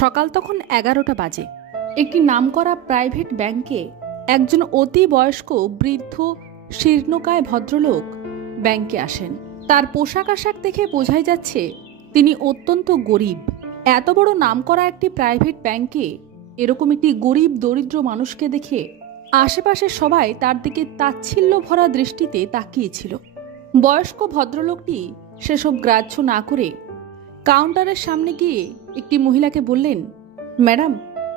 সকাল তখন এগারোটা বাজে। একটি নামকরা প্রাইভেট ব্যাংকে একজন অতি বয়স্ক বৃদ্ধ শীর্ণকায় ভদ্রলোক ব্যাংকে আসেন। তার পোশাক আশাক দেখে বোঝাই যাচ্ছে তিনি অত্যন্ত গরিব। এত বড় নামকরা একটি প্রাইভেট ব্যাংকে এরকম একটি গরিব দরিদ্র মানুষকে দেখে আশেপাশে সবাই তার দিকে তাচ্ছিল্য ভরা দৃষ্টিতে তাকিয়েছিল বয়স্ক ভদ্রলোকটি সেসব গ্রাহ্য না করে কাউন্টারের সামনে গিয়ে একটি মহিলাকে বললেন, ম্যাডাম,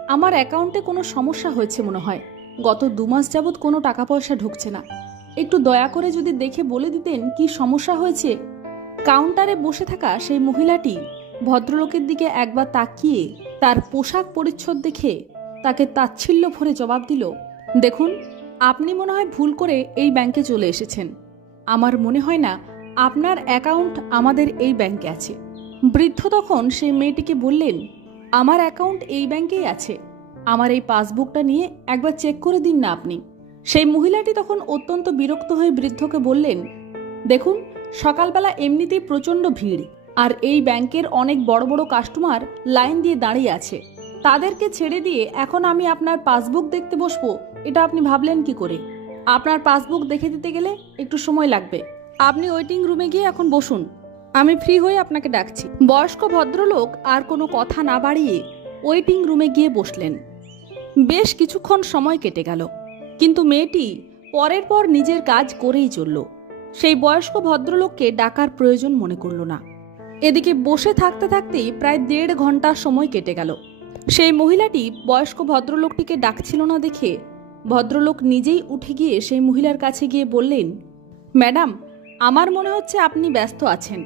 আমার অ্যাকাউন্টে কোনো সমস্যা হয়েছে মনে হয়। গত দু মাস যাবৎ কোনো টাকা পয়সা ঢুকছে না। একটু দয়া করে যদি দেখে বলে দিতেন কি সমস্যা হয়েছে? কাউন্টারে বসে থাকা সেই মহিলাটি ভদ্রলোকের দিকে একবার তাকিয়ে তার পোশাক পরিচ্ছদ দেখে তাকে তাচ্ছিল্য ভরে জবাব দিল, দেখুন, আপনি মনে হয় ভুল করে এই ব্যাংকে চলে এসেছেন। আমার মনে হয় না আপনার অ্যাকাউন্ট আমাদের এই ব্যাংকে আছে। বৃদ্ধ তখন সেই মেয়েটিকে বললেন, আমার অ্যাকাউন্ট এই ব্যাংকেই আছে। আমার এই পাসবুকটা নিয়ে একবার চেক করে দিন না আপনি। সেই মহিলাটি তখন অত্যন্ত বিরক্ত হয়ে বৃদ্ধকে বললেন, দেখুন, সকালবেলা এমনিতেই প্রচণ্ড ভিড়, আর এই ব্যাংকের অনেক বড় বড় কাস্টমার লাইন দিয়ে দাঁড়িয়ে আছে। তাদেরকে ছেড়ে দিয়ে এখন আমি আপনার পাসবুক দেখতে বসবো, এটা আপনি ভাবলেন কি করে? আপনার পাসবুক দেখে দিতে গেলে একটু সময় লাগবে। আপনি ওয়েটিং রুমে গিয়ে এখন বসুন। আমি ফ্রি হয়ে আপনাকে ডাকছি। বয়স্ক ভদ্রলোক আর কোনো কথা না বাড়িয়ে ওয়েটিং রুমে গিয়ে বসলেন। বেশ কিছুক্ষণ সময় কেটে গেল, কিন্তু মেয়েটি পরের পর নিজের কাজ করেই চলল। সেই বয়স্ক ভদ্রলোককে ডাকার প্রয়োজন মনে করল না। এদিকে বসে থাকতে থাকতেই প্রায় দেড় ঘণ্টা সময় কেটে গেল। সেই মহিলাটি বয়স্ক ভদ্রলোকটিকে ডাকছিল না দেখে ভদ্রলোক নিজেই উঠে গিয়ে সেই মহিলার কাছে গিয়ে বললেন, ম্যাডাম, আমার মনে হচ্ছে আপনি ব্যস্ত আছেন।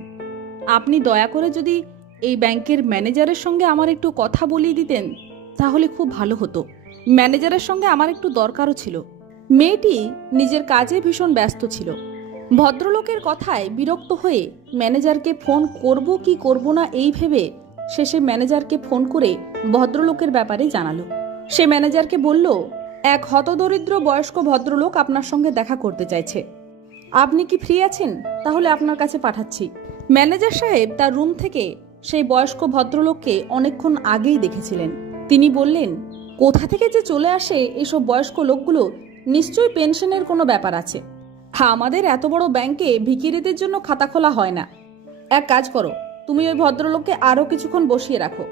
আপনি দয়া করে যদি এই ব্যাংকের ম্যানেজারের সঙ্গে আমার একটু কথা বলিয়ে দিতেন, তাহলে খুব ভালো হতো। ম্যানেজারের সঙ্গে আমার একটু দরকারও ছিল। মেয়েটি নিজের কাজে ভীষণ ব্যস্ত ছিল। ভদ্রলোকের কথায় বিরক্ত হয়ে ম্যানেজারকে ফোন করব কি করব না এই ভেবে শেষে ম্যানেজারকে ফোন করে ভদ্রলোকের ব্যাপারে জানালো। সে ম্যানেজারকে বলল, এক হতদরিদ্র বয়স্ক ভদ্রলোক আপনার সঙ্গে দেখা করতে চাইছে। আপনি কি ফ্রি আছেন? তাহলে আপনার কাছে পাঠাচ্ছি। ম্যানেজার সাহেব তার রুম থেকে সেই বয়স্ক ভদ্রলোককে অনেকক্ষণ আগেই দেখেছিলেন। তিনি বললেন, কোথা থেকে যে চলে আসে এসব বয়স্ক লোকগুলো নিশ্চয়ই পেনশনের কোনো ব্যাপার আছে। হ্যাঁ আমাদের এত বড় ব্যাংকে ভিকিরিদের জন্য খাতা খোলা হয় না। এক কাজ করো, তুমি ওই ভদ্রলোককে আরও কিছুক্ষণ বসিয়ে রাখো।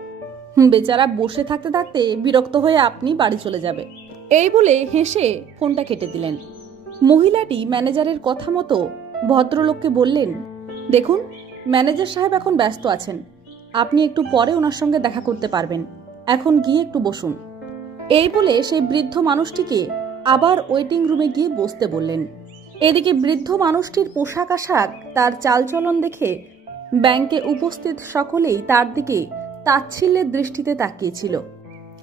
বেচারা বসে থাকতে থাকতে বিরক্ত হয়ে আপনি বাড়ি চলে যাবে। এই বলে হেসে ফোনটা কেটে দিলেন। মহিলাটি ম্যানেজারের কথা মতো ভদ্রলোককে বললেন, দেখুন, ম্যানেজার সাহেব এখন ব্যস্ত আছেন। আপনি একটু পরে ওনার সঙ্গে দেখা করতে পারবেন। এখন গিয়ে একটু বসুন। এই বলে সেই বৃদ্ধ মানুষটিকে আবার ওয়েটিং রুমে গিয়ে বসতে বললেন। এদিকে বৃদ্ধ মানুষটির পোশাক আশাক, তার চালচলন দেখে ব্যাংকে উপস্থিত সকলেই তার দিকে তাচ্ছিল্যের দৃষ্টিতে তাকিয়েছিল।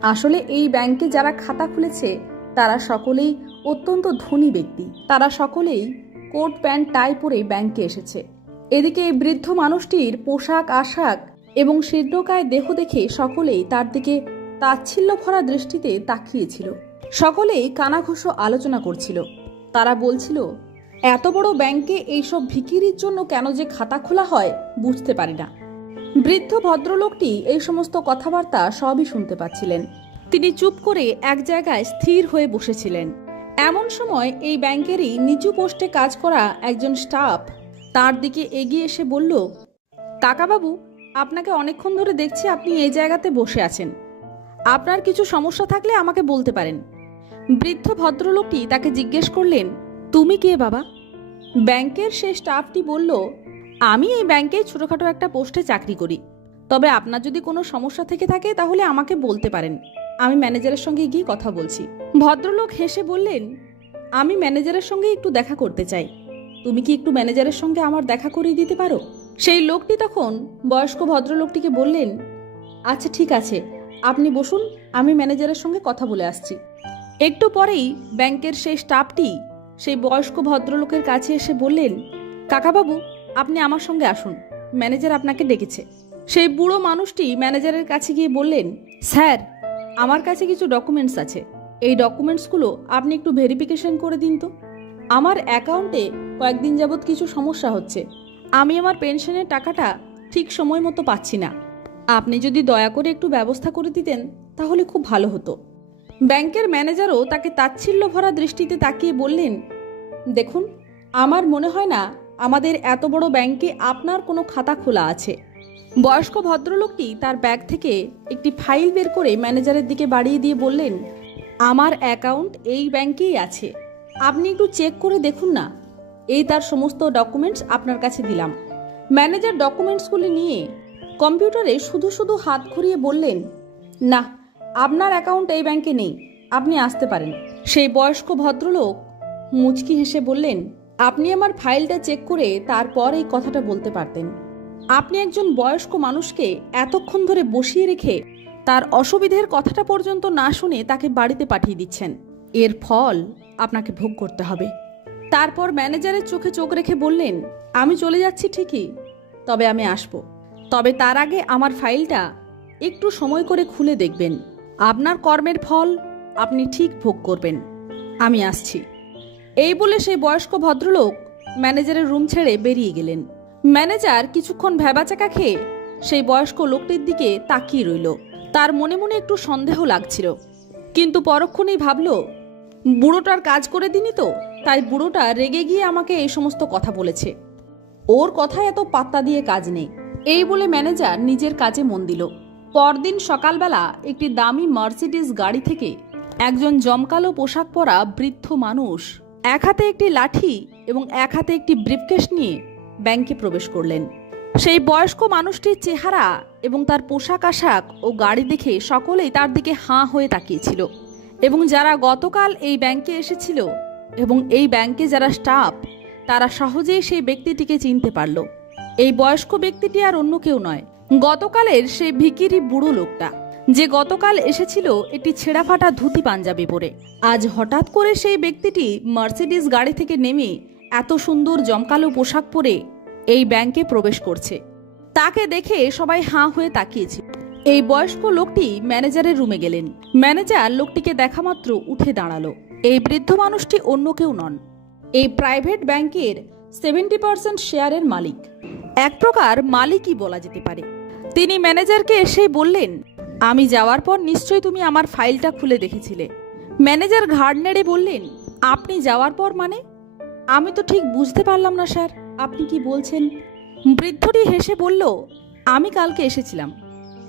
আসলে এই ব্যাংকে যারা খাতা খুলেছে, তারা সকলেই অত্যন্ত ধনী ব্যক্তি। তারা সকলেই কোট প্যান্ট, টাই পরে ব্যাংকে এসেছে। এদিকে এই বৃদ্ধ মানুষটির পোশাক, আশাক এবং শীর্ণকায় দেহ দেখে সকলেই তার দিকে তাচ্ছিল্য ভরা দৃষ্টিতে তাকিয়েছিল। সকলেই কানাঘুষো আলোচনা করছিল। তারা বলছিল, এত বড় ব্যাংকে এইসব ভিকিরির জন্য কেন যে খাতা খোলা হয়, বুঝতে পারি না। বৃদ্ধ ভদ্রলোকটি এই সমস্ত কথাবার্তা সবই শুনতে পাচ্ছিলেন। তিনি চুপ করে এক জায়গায় স্থির হয়ে বসেছিলেন। এমন সময় এই ব্যাংকেরই নিচু পোস্টে কাজ করা একজন স্টাফ তার দিকে এগিয়ে এসে বলল, কাকাবাবু, আপনাকে অনেকক্ষণ ধরে দেখছি আপনি এই জায়গাতে বসে আছেন। আপনার কিছু সমস্যা থাকলে আমাকে বলতে পারেন। বৃদ্ধ ভদ্রলোকটি তাকে জিজ্ঞেস করলেন, তুমি কে বাবা? ব্যাংকের সেই স্টাফটি বলল, আমি এই ব্যাংকে ছোটোখাটো একটা পোস্টে চাকরি করি। তবে আপনার যদি কোনো সমস্যা থেকে থাকে তাহলে আমাকে বলতে পারেন। আমি ম্যানেজারের সঙ্গে গিয়ে কথা বলছি। ভদ্রলোক হেসে বললেন, আমি ম্যানেজারের সঙ্গে একটু দেখা করতে চাই। তুমি কি একটু ম্যানেজারের সঙ্গে আমার দেখা করিয়ে দিতে পারো? সেই লোকটি তখন বয়স্ক ভদ্রলোকটিকে বললেন আচ্ছা ঠিক আছে। আপনি বসুন, আমি ম্যানেজারের সঙ্গে কথা বলে আসছি। একটু পরেই ব্যাংকের সেই স্টাফটি সেই বয়স্ক ভদ্রলোকের কাছে এসে বললেন, কাকাবাবু, আপনি আমার সঙ্গে আসুন। ম্যানেজার আপনাকে ডেকেছে। সেই বুড়ো মানুষটি ম্যানেজারের কাছে গিয়ে বললেন, স্যার আমার কাছে কিছু ডকুমেন্টস আছে। এই ডকুমেন্টসগুলো আপনি একটু ভেরিফিকেশন করে দিন তো। আমার অ্যাকাউন্টে কয়েকদিন যাবৎ কিছু সমস্যা হচ্ছে। আমি আমার পেনশনের টাকাটা ঠিক সময় মতো পাচ্ছি না। আপনি যদি দয়া করে একটু ব্যবস্থা করে দিতেন, তাহলে খুব ভালো হতো। ব্যাংকের ম্যানেজারও তাকে তাচ্ছিল্য ভরা দৃষ্টিতে তাকিয়ে বললেন, দেখুন, আমার মনে হয় না আমাদের এত বড় ব্যাংকে আপনার কোনো খাতা খোলা আছে। বয়স্ক ভদ্রলোকটি তার ব্যাগ থেকে একটি ফাইল বের করে ম্যানেজারের দিকে বাড়িয়ে দিয়ে বললেন, আমার অ্যাকাউন্ট এই ব্যাংকেই আছে। আপনি একটু চেক করে দেখুন না। এই তার সমস্ত ডকুমেন্টস আপনার কাছে দিলাম। ম্যানেজার ডকুমেন্টসগুলি নিয়ে কম্পিউটারে শুধু শুধু হাত ঘুরিয়ে বললেন, না, আপনার অ্যাকাউন্ট এই ব্যাংকে নেই। আপনি আসতে পারেন। সেই বয়স্ক ভদ্রলোক মুচকি হেসে বললেন, আপনি আমার ফাইলটা চেক করে তারপর এই কথাটা বলতে পারতেন। আপনি একজন বয়স্ক মানুষকে এতক্ষণ ধরে বসিয়ে রেখে তার অসুবিধের কথাটা পর্যন্ত না শুনে তাকে বাড়িতে পাঠিয়ে দিচ্ছেন। এর ফল আপনাকে ভোগ করতে হবে। তারপর ম্যানেজারের চোখে চোখ রেখে বললেন, আমি চলে যাচ্ছি ঠিকই, তবে আমি আসব। তবে তার আগে আমার ফাইলটা একটু সময় করে খুলে দেখবেন। আপনার কর্মের ফল আপনি ঠিক ভোগ করবেন। আমি আসছি। এই বলে সেই বয়স্ক ভদ্রলোক ম্যানেজারের রুম ছেড়ে বেরিয়ে গেলেন। ম্যানেজার কিছুক্ষণ ভ্যাবাচাকা খেয়ে সেই বয়স্ক লোকটির দিকে তাকিয়ে রইল। তার মনে মনে একটু সন্দেহ লাগছিল। কিন্তু পরক্ষণেই ভাবল, বুড়োটার কাজ করে দিনি তো, তাই বুড়োটা রেগে গিয়ে আমাকে এই সমস্ত কথা বলেছে। ওর কথায় এত পাত্তা দিয়ে কাজ নেই। এই বলে ম্যানেজার নিজের কাজে মন দিল। পরদিন সকালবেলা একটি দামি মার্সিডিস গাড়ি থেকে একজন জমকালো পোশাক পরা বৃদ্ধ মানুষ এক হাতে একটি লাঠি এবং এক হাতে একটি ব্রিফকেস নিয়ে ব্যাংকে প্রবেশ করলেন। সেই বয়স্ক মানুষটির চেহারা এবং তার পোশাক আশাক ও গাড়ি দেখে সকলেই তার দিকে হাঁ হয়ে তাকিয়েছিল এবং যারা গতকাল এই ব্যাংকে এসেছিল এবং এই ব্যাংকে যারা স্টাফ, তারা সহজেই সেই ব্যক্তিটিকে চিনতে পারল। এই বয়স্ক ব্যক্তিটি আর অন্য কেউ নয়। গতকালের সেই ভিকিরি বুড়ো লোকটা, যে গতকাল এসেছিল একটি ছেঁড়াফাটা ধুতি পাঞ্জাবি পরে। আজ হঠাৎ করে সেই ব্যক্তিটি মার্সিডিস গাড়ি থেকে নেমে এত সুন্দর জমকালো পোশাক পরে এই ব্যাংকে প্রবেশ করছে। তাকে দেখে সবাই হাঁ হয়ে তাকিয়েছে। এই বয়স্ক লোকটি ম্যানেজারের রুমে গেলেন। ম্যানেজার লোকটিকে দেখা মাত্র উঠে দাঁড়াল। এই বৃদ্ধ মানুষটি অন্য কেউ নন। এই প্রাইভেট ব্যাংকের সেভেন্টি পার্সেন্ট শেয়ারের মালিক। এক প্রকার মালিকই বলা যেতে পারে। তিনি ম্যানেজারকে এসে বললেন, আমি যাওয়ার পর নিশ্চয়ই তুমি আমার ফাইলটা খুলে দেখেছিলে। ম্যানেজার ঘাড় নেড়ে বললেন, আপনি যাওয়ার পর মানে? আমি তো ঠিক বুঝতে পারলাম না, স্যার। আপনি কি বলছেন? বৃদ্ধটি হেসে বলল, আমি কালকে এসেছিলাম।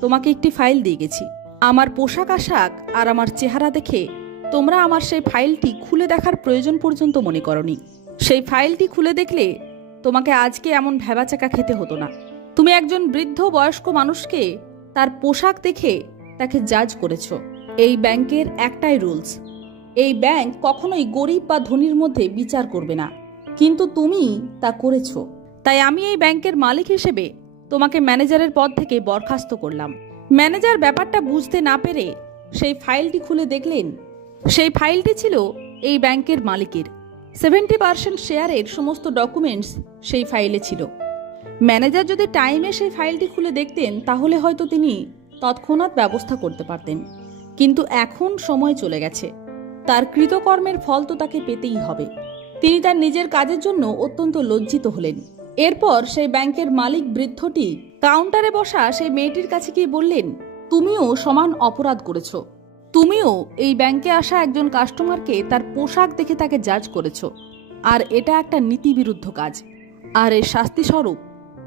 তোমাকে একটি ফাইল দিয়ে গেছি। আমার পোশাক আশাক আর আমার চেহারা দেখে তোমরা আমার সেই ফাইলটি খুলে দেখার প্রয়োজন পর্যন্ত মনে করনি। সেই ফাইলটি খুলে দেখলে তোমাকে আজকে এমন ভেবাচাকা খেতে হতো না। তুমি একজন বৃদ্ধ বয়স্ক মানুষকে তার পোশাক দেখে তাকে জাজ করেছ। এই ব্যাংকের একটাই রুলস এই ব্যাংক কখনোই গরিব বা ধনীর মধ্যে বিচার করবে না। কিন্তু তুমি তা করেছ। তাই আমি এই ব্যাংকের মালিক হিসেবে তোমাকে ম্যানেজারের পদ থেকে বরখাস্ত করলাম। ম্যানেজার ব্যাপারটা বুঝতে না পেরে সেই ফাইলটি খুলে দেখলেন। সেই ফাইলটি ছিল এই ব্যাংকের মালিকের। সেভেন্টি পার্সেন্ট শেয়ারের সমস্ত ডকুমেন্টস সেই ফাইলে ছিল। ম্যানেজার যদি টাইমে সেই ফাইলটি খুলে দেখতেন, তাহলে হয়তো তিনি তৎক্ষণাৎ ব্যবস্থা করতে পারতেন। কিন্তু এখন সময় চলে গেছে। তার কৃতকর্মের ফল তো তাকে পেতেই হবে। তিনি তার নিজের কাজের জন্য অত্যন্ত লজ্জিত হলেন। এরপর সেই ব্যাংকের মালিক বৃদ্ধটি কাউন্টারে বসা সেই মেয়েটির কাছে গিয়ে বললেন, তুমিও সমান অপরাধ করেছ। তুমিও এই ব্যাংকে আসা একজন কাস্টমারকে তার পোশাক দেখে তাকে জাজ করেছ। আর এটা একটা নীতিবিরুদ্ধ কাজ। আর এর শাস্তি স্বরূপ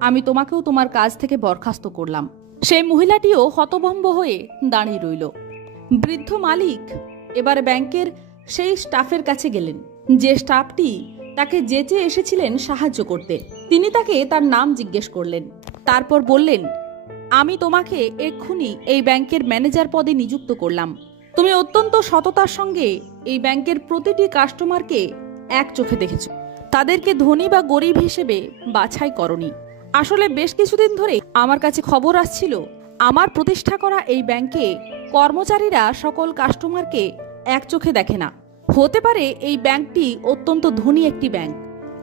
আমি তোমাকেও তোমার কাজ থেকে বরখাস্ত করলাম। সেই মহিলাটিও হতভম্ব হয়ে দাঁড়িয়ে রইল। বৃদ্ধ মালিক এবার ব্যাংকের সেই স্টাফের কাছে গেলেন। যে স্টাফটি তাকে যেচে এসেছিলেন সাহায্য করতে, তিনি তাকে তার নাম জিজ্ঞেস করলেন। তারপর বললেন, আমি তোমাকে এক্ষুনি এই ব্যাংকের ম্যানেজার পদে নিযুক্ত করলাম। তুমি অত্যন্ত সততার সঙ্গে এই ব্যাংকের প্রতিটি কাস্টমারকে এক চোখে দেখেছ। তাদেরকে ধনী বা গরিব হিসেবে বাছাই করনি। আসলে বেশ কিছুদিন ধরে আমার কাছে খবর আসছিল, আমার প্রতিষ্ঠা করা এই ব্যাংকে কর্মচারীরা সকল কাস্টমারকে এক চোখে দেখে না। হতে পারে এই ব্যাংকটি অত্যন্ত ধনী একটি ব্যাংক,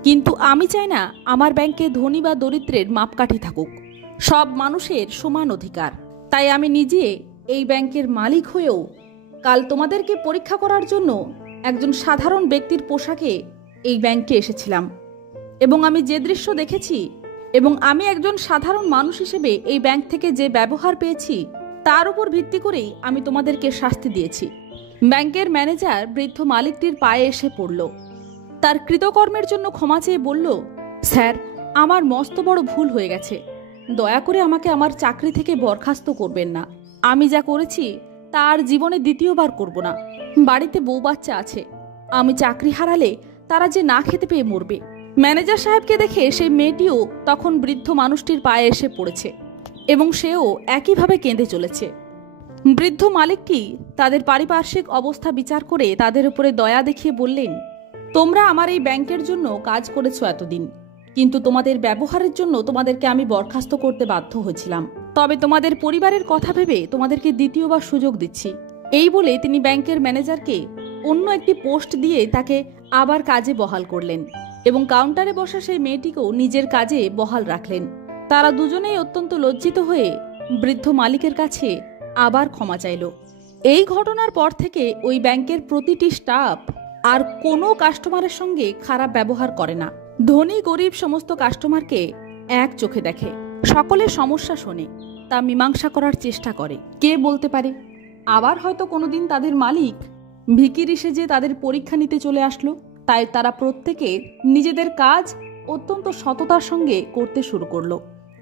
কিন্তু আমি চাই না আমার ব্যাংকে ধনী বা দরিদ্রের মাপকাঠি থাকুক। সব মানুষের সমান অধিকার। তাই আমি নিজে এই ব্যাংকের মালিক হয়েও কাল তোমাদেরকে পরীক্ষা করার জন্য একজন সাধারণ ব্যক্তির পোশাকে এই ব্যাংকে এসেছিলাম। এবং আমি যে দৃশ্য দেখেছি এবং আমি একজন সাধারণ মানুষ হিসেবে এই ব্যাংক থেকে যে ব্যবহার পেয়েছি, তার উপর ভিত্তি করেই আমি তোমাদেরকে শাস্তি দিয়েছি। ব্যাংকের ম্যানেজার বৃদ্ধ মালিকটির পায়ে এসে পড়ল। তার কৃতকর্মের জন্য ক্ষমা চেয়ে বলল, স্যার, আমার মস্ত বড় ভুল হয়ে গেছে। দয়া করে আমাকে আমার চাকরি থেকে বরখাস্ত করবেন না। আমি যা করেছি তার জীবনে দ্বিতীয়বার করব না। বাড়িতে বউ বাচ্চা আছে। আমি চাকরি হারালে তারা যে না খেতে পেয়ে মরবে। ম্যানেজার সাহেবকে দেখে সেই মেয়েটিও তখন বৃদ্ধ মানুষটির পায়ে এসে পড়েছে এবং সেও একইভাবে কেঁদে চলেছে। বৃদ্ধ মালিকটি তাদের পারিপার্শ্বিক অবস্থা বিচার করে তাদের উপরে দয়া দেখিয়ে বললেন, তোমরা আমার এই ব্যাংকের জন্য কাজ করেছ এতদিন, কিন্তু তোমাদের ব্যবহারের জন্য তোমাদেরকে আমি বরখাস্ত করতে বাধ্য হয়েছিলাম। তবে তোমাদের পরিবারের কথা ভেবে তোমাদেরকে দ্বিতীয়বার সুযোগ দিচ্ছি। এই বলে তিনি ব্যাংকের ম্যানেজারকে অন্য একটি পোস্ট দিয়ে তাকে আবার কাজে বহাল করলেন এবং কাউন্টারে বসা সেই মেয়েটিকেও নিজের কাজে বহাল রাখলেন। তারা দুজনেই অত্যন্ত লজ্জিত হয়ে বৃদ্ধ মালিকের কাছে আবার ক্ষমা চাইল। এই ঘটনার পর থেকে ওই ব্যাংকের প্রতিটি স্টাফ আর কোনো কাস্টমারের সঙ্গে খারাপ ব্যবহার করে না। ধনী, গরিব সমস্ত কাস্টমারকে এক চোখে দেখে। সকলের সমস্যা শোনে, তা মীমাংসা করার চেষ্টা করে। কে বলতে পারে? আবার হয়তো কোনোদিন তাদের মালিক ভিকির এসে যে তাদের পরীক্ষা নিতে চলে আসলো। তাই তারা প্রত্যেকে নিজেদের কাজ অত্যন্ত সততার সঙ্গে করতে শুরু করল।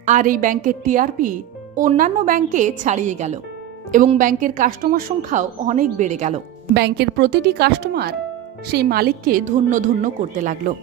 আর এই ব্যাংকের টিআরপি অন্যান্য ব্যাংকে ছাড়িয়ে গেল। এবং ব্যাংকের কাস্টমার সংখ্যাও অনেক বেড়ে গেল। ব্যাংকের প্রতিটি কাস্টমার সেই মালিককে ধন্য ধন্য করতে লাগল।